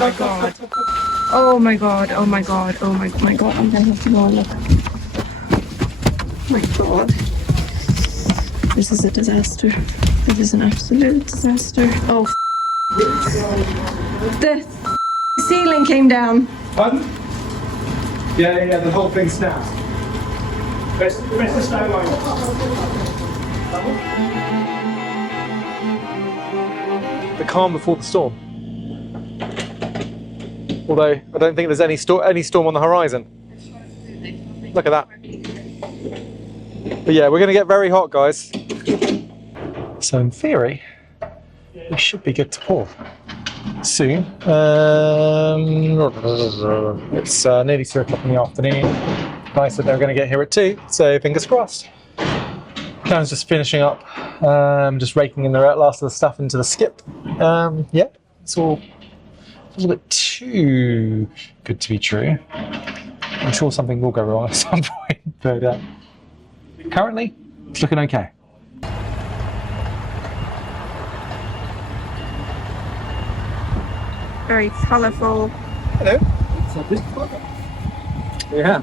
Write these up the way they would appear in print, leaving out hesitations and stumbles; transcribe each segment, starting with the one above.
my god. Oh my god, oh my god, oh my god, I'm gonna have to go and look. Oh my god. This is a disaster. This is an absolute disaster. Oh, the ceiling came down. Pardon? Yeah, the whole thing snapped. Press the stone line. The calm before the storm. Although I don't think there's any storm on the horizon. Look at that. But yeah, we're going to get very hot, guys. So in theory, we should be good to pour soon. It's nearly 3 o'clock in the afternoon. I said they were going to get here at 2, so fingers crossed. Karen's just finishing up, just raking in the last of the stuff into the skip. Yeah, it's all a little bit too good to be true. I'm sure something will go wrong at some point, but currently it's looking okay. Very colourful. Hello. It's a big photo. Yeah.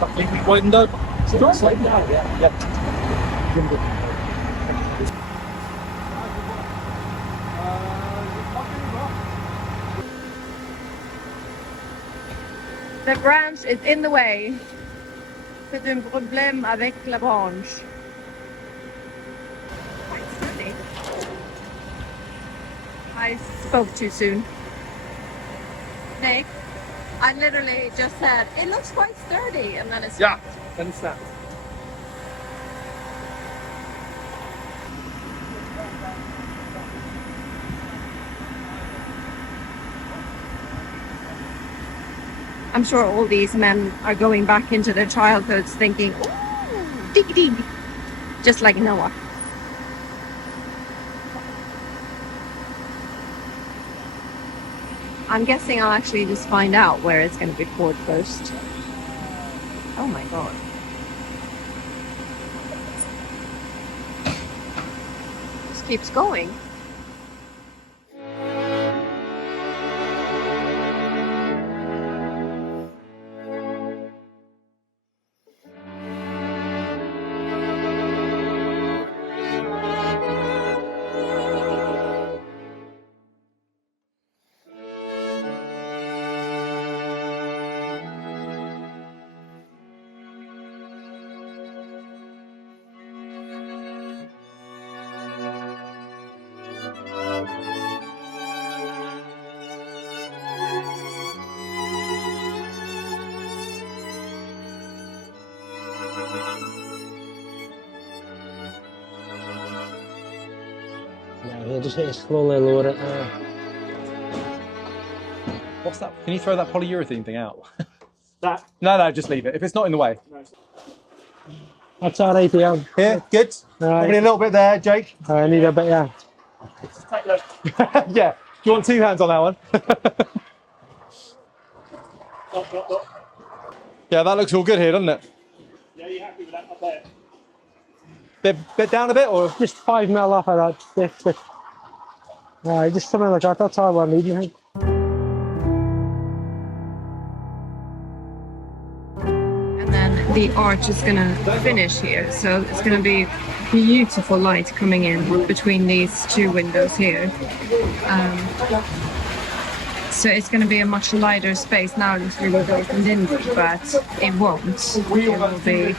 Something we widened up. Slightly down, yeah. The branch is in the way. C'est un problème avec la branche. I spoke too soon. Nick, I literally just said, it looks quite sturdy, and then it's Yeah, then it snapped. I'm sure all these men are going back into their childhoods thinking, ooh, dig dig, just like Noah. I'm guessing I'll actually just find out where it's going to be poured first. Oh my god. Just keeps going. Yeah, just slowly lower it. What's that? Can you throw that polyurethane thing out? That? No, just leave it. If it's not in the way. That's alright, yeah. Here, good. Probably a little bit there, Jake. I need a bit, yeah. Take look. Yeah. Do you want 2 hands on that one? Look. Yeah, that looks all good here, doesn't it? Yeah, you happy with that up there? Bit down a bit, or? Just 5 mil off of that stick. Just something like that, that's all I need, I think. And then the arch is gonna finish here, so it's gonna be beautiful light coming in between these 2 windows here. So it's gonna be a much lighter space. Now it looks really dark and dingy, but it won't. It will be.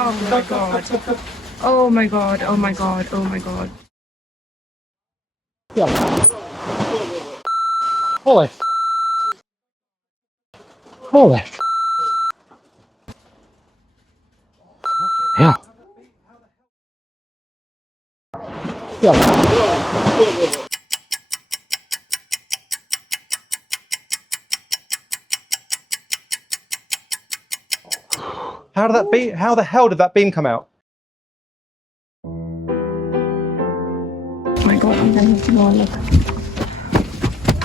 Oh my god. Oh my god, oh my god, oh my god. Yeah. Holy. Yeah. Yeah. How the hell did that beam come out? Oh my god, I'm gonna have to go and look.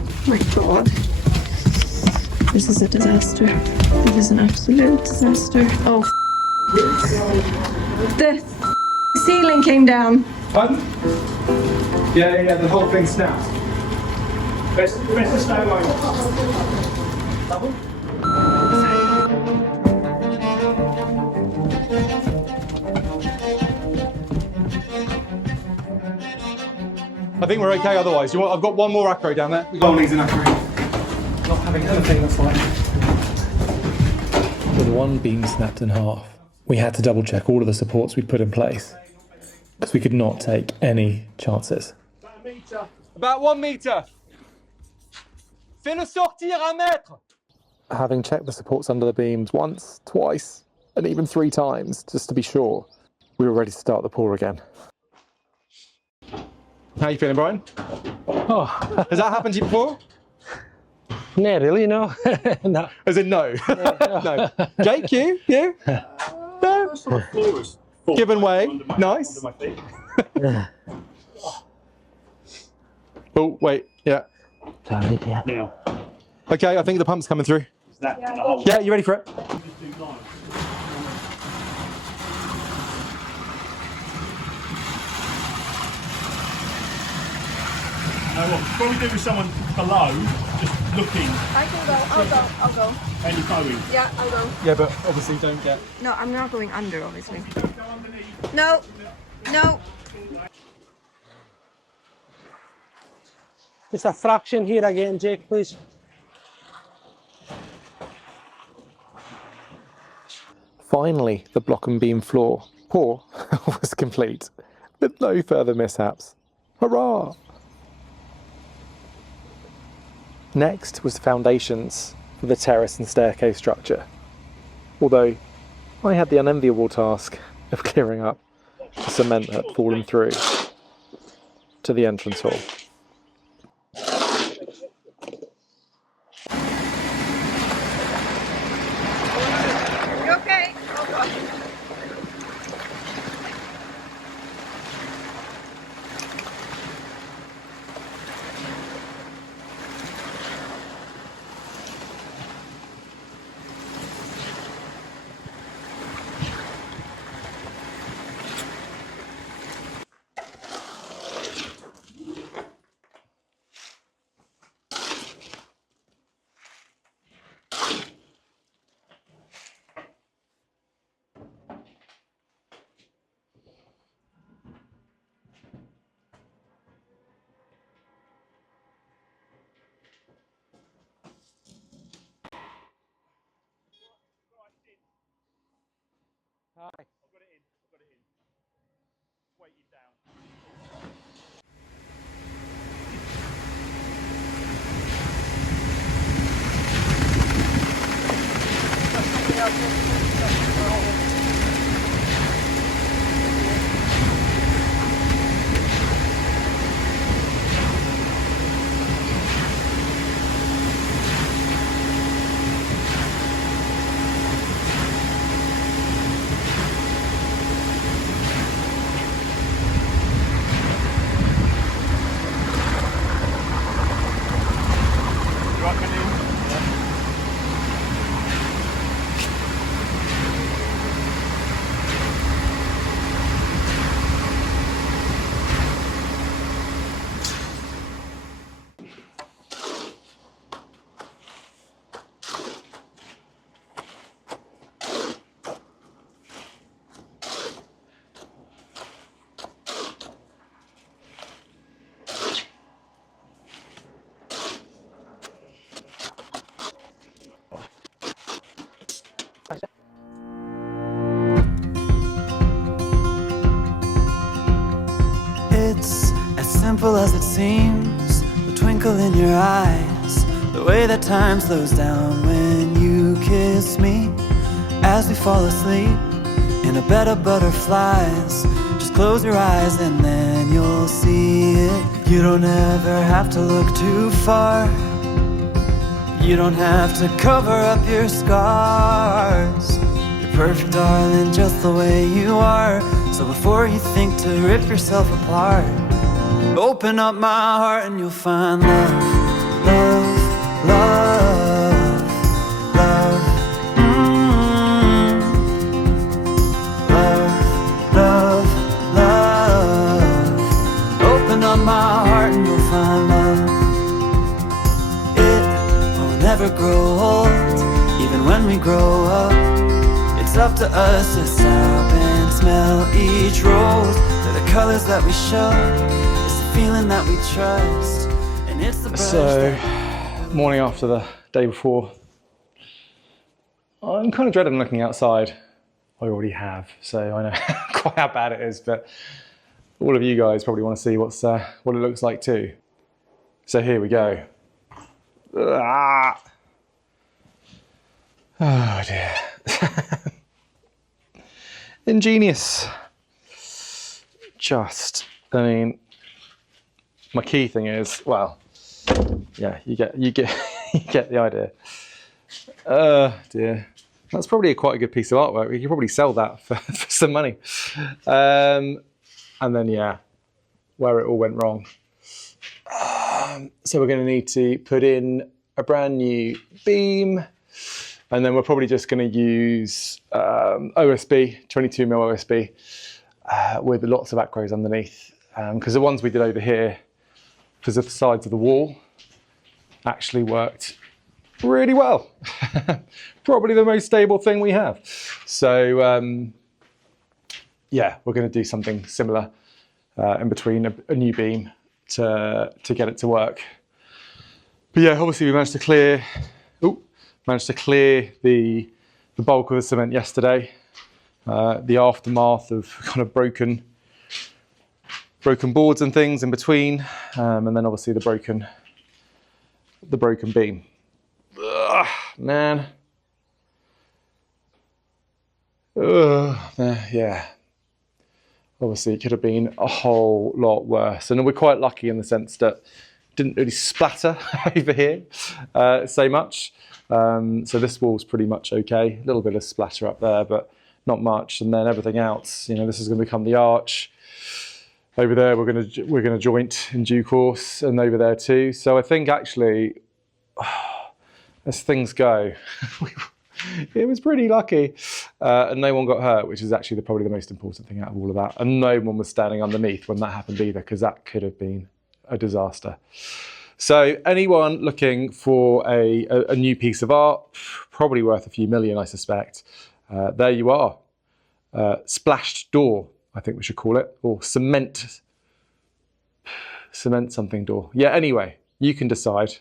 Oh my god. This is a disaster. This is an absolute disaster. Oh, the ceiling came down. Pardon? Yeah, the whole thing snapped. Best to stay away. I think we're okay otherwise. I've got one more acro down there. We've got these in acro. Not having anything that's like. With one beam snapped in half, we had to double check all of the supports we'd put in place, because we could not take any chances. About 1 metre. Fais-le sortir un mètre. Having checked the supports under the beams once, twice, and even 3 times, just to be sure, we were ready to start the pour again. How are you feeling, Brian? Oh, Has that happened to you before? not really, no. No. As in no. No. Jake, you? No. Given way. Nice. Oh, wait. Yeah. Sorry, yeah. Now, Okay, I think the pump's coming through. is that the whole? Yeah, you ready for it? What we do with someone below, just looking I can go. I'll go. and going. Yeah, I'll go. Yeah, but obviously don't get... No, I'm not going under, obviously. Go underneath. No. No. Just a fraction here again, Jake, please. Finally, the block and beam floor pour was complete, with no further mishaps. Hurrah! Next was the foundations for the terrace and staircase structure. Although I had the unenviable task of clearing up the cement that had fallen through to the entrance hall. You okay? Oh, God. Weighted down. You right, Neil? It's as simple as it seems, the twinkle in your eyes, the way that time slows down when you kiss me. As we fall asleep in a bed of butterflies, just close your eyes and then you'll see it. You don't ever have to look too far, you don't have to cover up your scars. You're perfect, darling, just the way you are. So before you think to rip yourself apart, open up my heart and you'll find love, love, love, love, love, love, love. grow up. It's up to us to stop and smell each rose. They're the colors that we show. It's the feeling that we trust. And it's the So, morning after the day before. I'm kind of dreading looking outside. I already have, so I know quite how bad it is, but all of you guys probably want to see what it looks like too. So here we go. Ah. Oh dear. Ingenious. I mean, my key thing is, well, yeah, you get you get the idea. Dear. That's probably quite a good piece of artwork. You could probably sell that for some money. And then, yeah, where it all went wrong. So we're going to need to put in a brand new beam. And then we're probably just going to use OSB, 22mm OSB, with lots of acros underneath. Because the ones we did over here, because of the sides of the wall, actually worked really well. Probably the most stable thing we have. So yeah, we're going to do something similar in between a new beam to get it to work. But yeah, obviously we managed to clear the bulk of the cement yesterday. The aftermath of kind of broken boards and things in between, and then obviously the broken beam. Ugh, man. Yeah. Obviously, it could have been a whole lot worse. And we're quite lucky in the sense that it didn't really splatter over here so much. So this wall's pretty much okay. A little bit of splatter up there, but not much. And then everything else, you know, this is going to become the arch. Over there, we're going to joint in due course, and over there too. So I think actually, as things go, it was pretty lucky, and no one got hurt, which is actually probably the most important thing out of all of that. And no one was standing underneath when that happened either, because that could have been a disaster. So anyone looking for a new piece of art, probably worth a few million, I suspect, there you are. Splashed door, I think we should call it, or cement something door. Yeah, anyway, you can decide.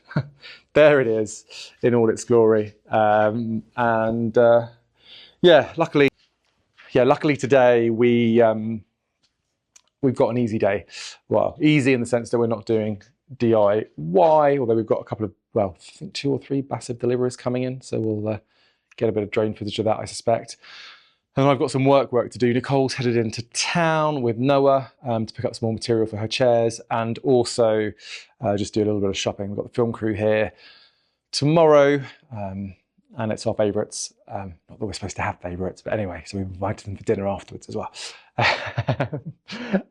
There it is in all its glory. Yeah, luckily today we've got an easy day. Well, easy in the sense that we're not doing DIY, although we've got a couple of, well, I think 2 or 3 massive deliveries coming in, so we'll get a bit of drone footage of that, I suspect. And I've got some work to do. Nicole's headed into town with Noah to pick up some more material for her chairs, and also just do a little bit of shopping. We've got the film crew here tomorrow, and it's our favourites. Not that we're supposed to have favourites, but anyway, so we've invited them for dinner afterwards as well.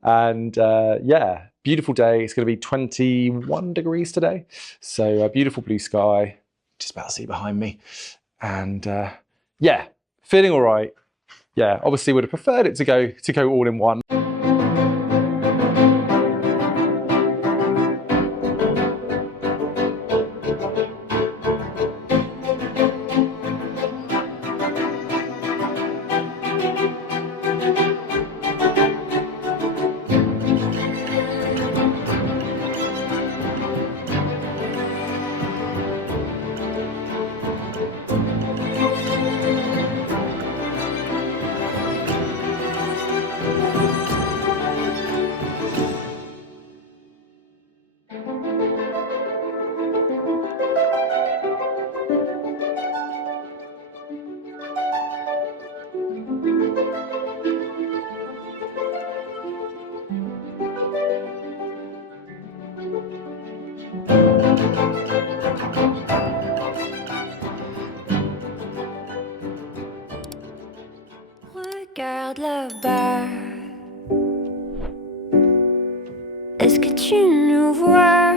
And yeah, beautiful day. It's going to be 21 degrees today. So beautiful blue sky, just about to see behind me. And yeah, feeling all right. Yeah, obviously would have preferred it to go all in one. Regarde là-bas. Est-ce que tu nous vois?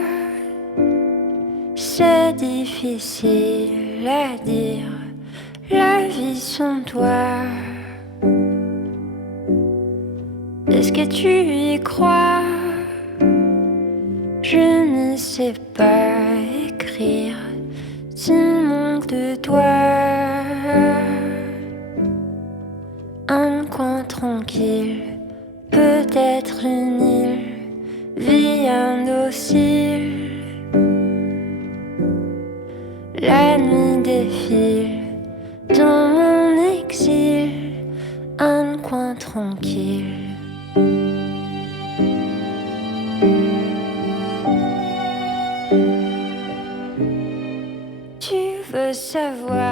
C'est difficile à dire, la vie sans toi. Est-ce que tu y crois? Je ne sais pas écrire, s'il manque de toi. file dans mon exil, un coin tranquille. Tu veux savoir